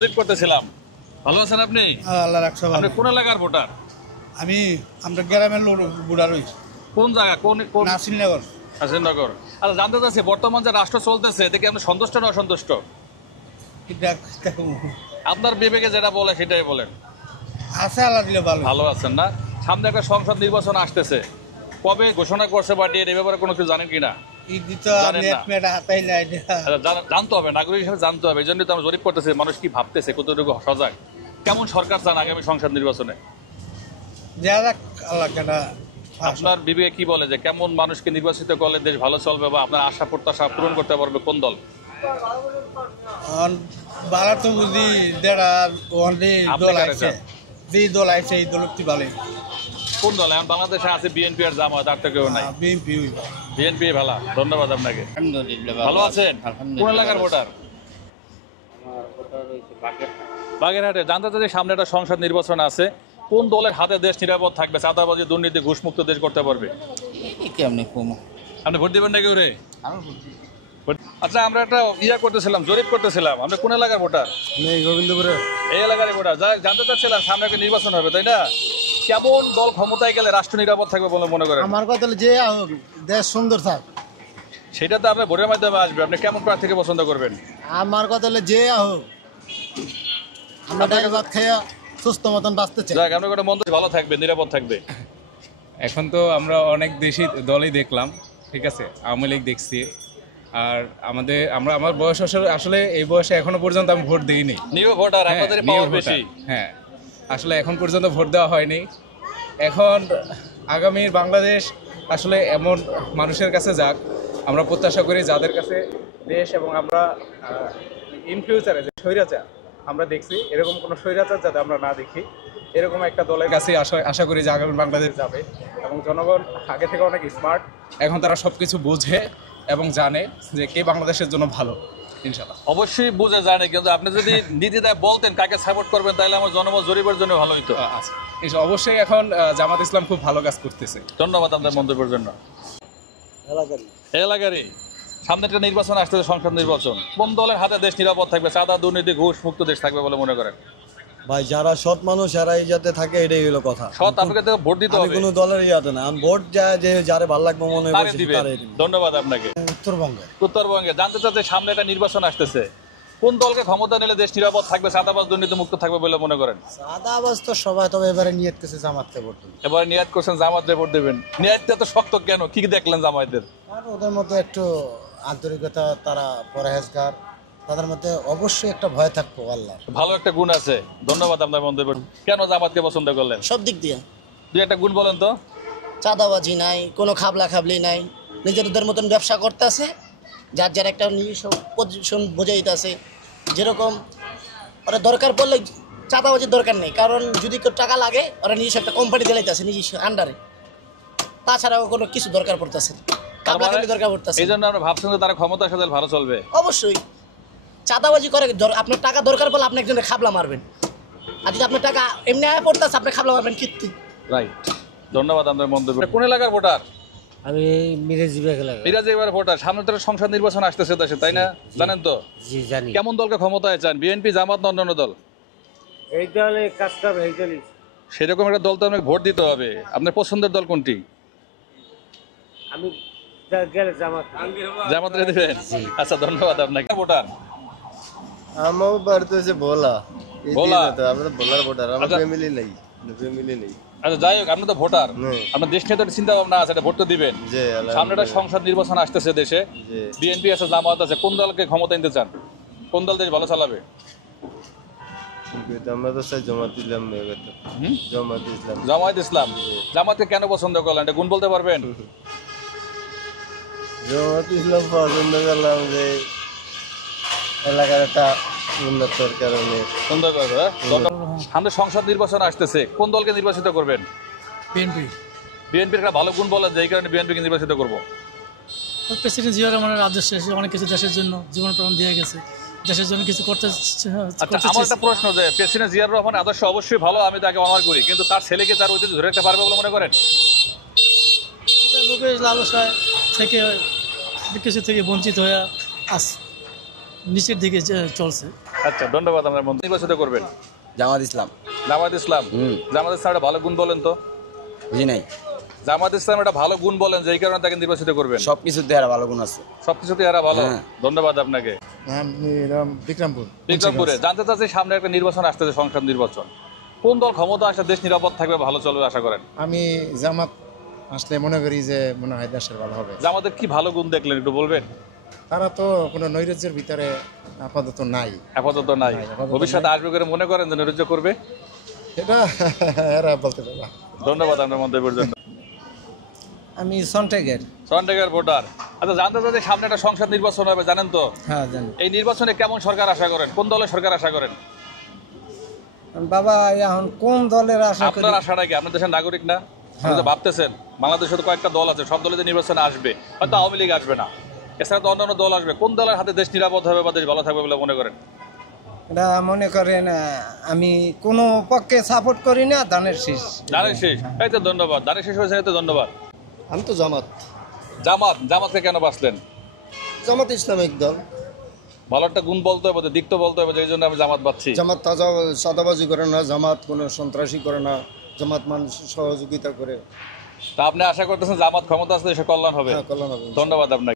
করতেছিলাম। ভালো আছেন আপনি? আল্লাহ রাখছে ভালো। আপনি কোন এলাকার ভোটার? আমি আমরা গ্রামের লোক ভোটার হইছি। কোন জায়গা? কোন নাসিরনগর। নাসিরনগর। আচ্ছা, জানতে চাচ্ছি বর্তমান যে রাষ্ট্র চলতেছে এতে কি আপনি সন্তুষ্ট না অসন্তুষ্ট? আপনার বিবেকে যেটা বলে সেটাই বলেন। আছে আল্লাহ দিলে ভালো। ভালো আছেন না? সামনে একটা সংসদ নির্বাচন আসতেছে, কবে ঘোষণা করছে পার্টি এই ব্যাপারে কোনো কিছু জানেন কিনা? জানতে হবে, নাগরিক হিসেবে জানতে হবে। এই জন্যই তো আমরা জরিপ করতেছি মানুষ কি ভাবতেছে, কতটুকু সজাগ, কেমন সরকার চান আগামী সংসদ নির্বাচনে। আপনার বিবেকে কি বলে যে কেমন মানুষকে নির্বাচিত করলে দেশ ভালো চলবে বা আপনার আশা প্রত্যাশা পূরণ করতে পারবে কোন দল? ভালো তো বুঝি দল আছে, যে দল আছে এই দল কি ভালো। কোন দল? এখন বাংলাদেশে আছে বিএনপি আর জামাত, আর তো কেউ নাই। বিএনপি ভালো। ধন্যবাদ আপনাকে। ভালো আছেন? কোন এলাকার ভোটার? বাগেরহাটে। জানতে চাই সামনে একটা সংসদ নির্বাচন আছে, কোন দলের হাতে দেশ নিরাপদ থাকবে, চাঁদাবাজি দুর্নীতি ঘুষমুক্ত দেশ করতে পারবে? আপনি ভোট দিবেন নাকি ওরে? আচ্ছা, আমরা একটা করতেছিলাম, জরিপ করতেছিলাম। আপনি কোন এলাকার ভোটার? গোবিন্দপুরে। এই এলাকার ভোটার। জানতে চাচ্ছিলাম সামনে একটা নির্বাচন হবে, তাই না? কেমন দল ক্ষমতায় গেলে রাষ্ট্র নিরাপদ থাকবে বলে মনে করেন? আমার কথা যে দেশ সুন্দর থাক, সেটা তো আপনার ভোটের মাধ্যমে আসবে। আপনি কেমন প্রার্থীকে পছন্দ করবেন? আমার কথা হলে যে হোক, আমরা ভাত খাইয়া সুস্থ মতন বাঁচতে চাই। যাক, আপনার মন্দ ভালো থাকবে, নিরাপদ থাকবে। এখন তো আমরা অনেক দেশি দলই দেখলাম, ঠিক আছে, আওয়ামী লীগ দেখছি। আর আমার বয়স আসলে এই বয়সে এখনো পর্যন্ত আমি ভোট দিইনি। নিউ ভোটার, আপনাদের পাওয়ার বেশি। হ্যাঁ, আসলে এখন পর্যন্ত ভোট দেওয়া হয়নি। এখন আগামীর বাংলাদেশ আসলে এমন মানুষের কাছে যাক, আমরা প্রত্যাশা করি যাদের কাছে দেশ, এবং আমরা ইন ফিউচারে যে স্বৈরাচার আমরা দেখছি, এরকম কোনো স্বৈরাচার যাতে আমরা না দেখি, এরকম একটা দলের কাছে আশা করি যে আগামী বাংলাদেশ যাবে। এবং জনগণ আগে থেকে অনেক স্মার্ট, এখন তারা সব কিছু বোঝে এবং জানে যে কে বাংলাদেশের জন্য ভালো। ইনশাআল্লাহ অবশ্যই বুঝে জানে, কিন্তু আপনি যদি নীতিদায় বলতেন কাকে সাপোর্ট করবেন, তাহলে আমার জনমত জরিপের জন্য ভালো হইতো। আচ্ছা, অবশ্যই এখন জামাত ইসলাম খুব ভালো কাজ করতেছে। ধন্যবাদ আপনার মন্তব্যের জন্য। এলাকারই সামনে একটা নির্বাচন আসতেছে, সংসদ নির্বাচন। কোন দলের হাতে দেশ নিরাপদ থাকবে, চাঁদা দুর্নীতি ঘুষ মুক্ত দেশ থাকবে বলে মনে করেন? ভাই, যারা সৎ মানুষ এরাই যাতে থাকে, এটাই হলো কথা। সৎ, আপনাকে তো ভোট দিতে হবে। কোনো দলের ইয়াতে না, আমি ভোট যায় যে যারে ভালো লাগবে মনে হয় তারে দিবেন। ধন্যবাদ আপনাকে। উত্তরবঙ্গে জানতে চাচ্ছি সামনে একটা নির্বাচন আসতেছে, কোন দলকে ক্ষমতা নিলে দেশ নিরাপদ থাকবে, চাঁদাবাজ দুর্নীতি মুক্ত থাকবে বলে মনে করেন? চাঁদাবাজ তো সবাই, তবে এবারে নিয়ত করছে জামাতকে ভোট দেবেন। এবারে নিয়ত করছেন জামাতকে ভোট দেবেন? নিয়তটা তো শক্ত কেন? কি দেখলেন জামায়াতের? ওদের মধ্যে একটু আন্তরিকতা, তারা পরহেজগার, তাদের মধ্যে অবশ্যই একটা ভয় থাকতো। আল্লাহ ভালো একটা গুণ আছে। ধন্যবাদ আপনার মন্তব্য। কেন জামাতকে পছন্দ করলেন? সব দিক দিয়ে। দুই একটা গুণ বলেন তো। চাঁদাবাজি নাই, কোনো খাবলা খাবলি নাই, নিজেদের মতন ব্যবসা করতে আছে, যার যার একটা নিজস্ব পজিশন বোঝাইতে আছে। যেরকম ওরা দরকার পড়লে চাঁদাবাজির দরকার নেই, কারণ যদি কেউ টাকা লাগে ওরা নিজস্ব একটা কোম্পানি দিলাইতে আছে নিজস্ব আন্ডারে, তাছাড়াও কোনো কিছু দরকার পড়তেছে না, খাবলা খাবলি দরকার পড়তেছে। এই জন্য আমরা ভাবছেন যে তারা ক্ষমতার সাথে ভালো চলবে। অবশ্যই চাঁদাবাজি করে, আপনার টাকা দরকার পড়লে আপনি একজনের খাবলা মারবেন, আর যদি আপনার টাকা এমনি আয় পড়তেছে আপনি খাবলা মারবেন কীর্তি। রাইট, ধন্যবাদ আপনার মন্তব্য। কোন এলাকার ভোটার? আমি মিরাজীবার ভোটার। সামনে তো সংসদ নির্বাচন আসতেছে দেশে, তাই না? জানেন তো? জি জানি। কেমন দলকে ক্ষমতায় চান? বিএনপি, জামাত না অন্যান্য দল? এই দলে কাজ করবে, এই দলই। সেরকম একটা দল তো আপনাকে ভোট দিতে হবে। আপনার পছন্দের দল কোনটি? আমি গেলে জামাত দিবেন? আচ্ছা, ধন্যবাদ আপনাকে। ভোটার আমার বাড়িতে হচ্ছে ভোলা। ভোলা? আমরা ভোলার ভোটার, আমার ফ্যামিলি নেই। আচ্ছা, যাই হোক, আপনি তো ভোটার, আপনার দেশ নিয়ে তো চিন্তা ভাবনা আছে, ভোট তো দিবেন। সামনে একটা সংসদ নির্বাচন আসতেছে দেশে, বিএনপি আছে, জামাত আছে, কোন দলকে ক্ষমতা নিতে চান? কোন দল দেশ ভালো চালাবে? আমরা তো চাই জামাত ইসলাম। জামায়াত ইসলাম। জামাতকে কেন পছন্দ করলেন, এটা গুণ বলতে পারবেন? জামাত ইসলাম পছন্দ করলাম যে এলাকার একটা উন্নতর কারণে। সুন্দর করবে। সামনে সংসদ নির্বাচন আসতেছে, কোন দলকে নির্বাচিত করবেন? বিএনপি। বিএনপির একটা ভালো গুণ বলেন যে এই কারণে বিএনপিকে নির্বাচিত করবো। প্রেসিডেন্ট জিয়া রহমানের আদর্শ, অনেক কিছু দেশের জন্য জীবন প্রাণ দিয়ে গেছে, দেশের জন্য কিছু করতে। আচ্ছা, আমার একটা প্রশ্ন, যে প্রেসিডেন্ট জিয়া রহমানের আদর্শ অবশ্যই ভালো, আমি তাকে অনার করি, কিন্তু তার ছেলেকে তার ঐতিহ্য ধরে রাখতে পারবে বলে মনে করেন? লোকের লালসায় থেকে কিছু থেকে বঞ্চিত হয়ে নিচের দিকে চলছে। আচ্ছা, ধন্যবাদ। আপনার মন্ত্রী নির্বাচিত করবেন জামাত ইসলাম। জামাত ইসলাম। জামাত ইসলাম একটা ভালো গুণ বলেন তো। বুঝি নাই। জামাত ইসলাম একটা ভালো গুণ বলেন যেই কারণে তাকে নির্বাচিত করবেন। সবকিছুতে এরা ভালো গুণ আছে। সবকিছুতে এরা ভালো। ধন্যবাদ আপনাকে। বিক্রমপুরে জানতে চাচ্ছি, সামনে একটা নির্বাচন আসতেছে, সংসদ নির্বাচন। কোন দল ক্ষমতা আসলে দেশ নিরাপদ থাকবে, ভালো চলবে আশা করেন? আমি জামাত আসলে মনে করি যে মনে হয় দেশের ভালো হবে। জামাতের কি ভালো গুণ দেখলেন একটু বলবেন? তারা তো কোনো নৈরাজ্যের ভিতরে আপাতত নাই। আপাতত নাই। ভবিষ্যতে আসবে করে মনে করেন যে নৈরাজ্য করবে? এটা এরা বলতে পারবে। ধন্যবাদ আপনার মন্তব্যের জন্য। আমি সন্টেগের। সন্টেগের ভোটার। আচ্ছা, জানতে চাচ্ছি, সামনে একটা সংসদ নির্বাচন হবে, জানেন তো? হ্যাঁ জানি। এই নির্বাচনে কেমন সরকার আশা করেন? কোন দলের সরকার আশা করেন? বাবা এখন কোন দলের আশা করি? আপনার আশাটা কি? আপনার দেশের নাগরিক না? আপনি তো ভাবতেছেন বাংলাদেশে তো কয়েকটা দল আছে, সব দলে যে নির্বাচনে আসবে, হয়তো আওয়ামী লীগ আসবে না, এছাড়া তো অন্যান্য দল আসবে। কোন দলের হাতে দেশ নিরাপদ হবে বা দেশ ভালো থাকবে বলে মনে করেন? এটা মনে করেন আমি কোনো পক্ষে সাপোর্ট করি না, ধানের শীষ। ধানের শীষ। এই তো ধন্যবাদ। ধানের শীষ হয়েছে, এই তো ধন্যবাদ। আমি তো জামাত। জামাতকে কেন বাঁচলেন? জামাত ইসলামিক দল। ভালো একটা গুণ বলতে হবে, দিক তো বলতে হবে, এই জন্য আমি জামাত বাঁচছি। জামাত চাঁদাবাজি করে না, জামাত কোনো সন্ত্রাসী করে না, জামাত মানুষের সহযোগিতা করে। তা আপনি আশা করতেছেন জামাত ক্ষমতা আসলে দেশের কল্যাণ হবে? কল্যাণ হবে। ধন্যবাদ আপনাকে।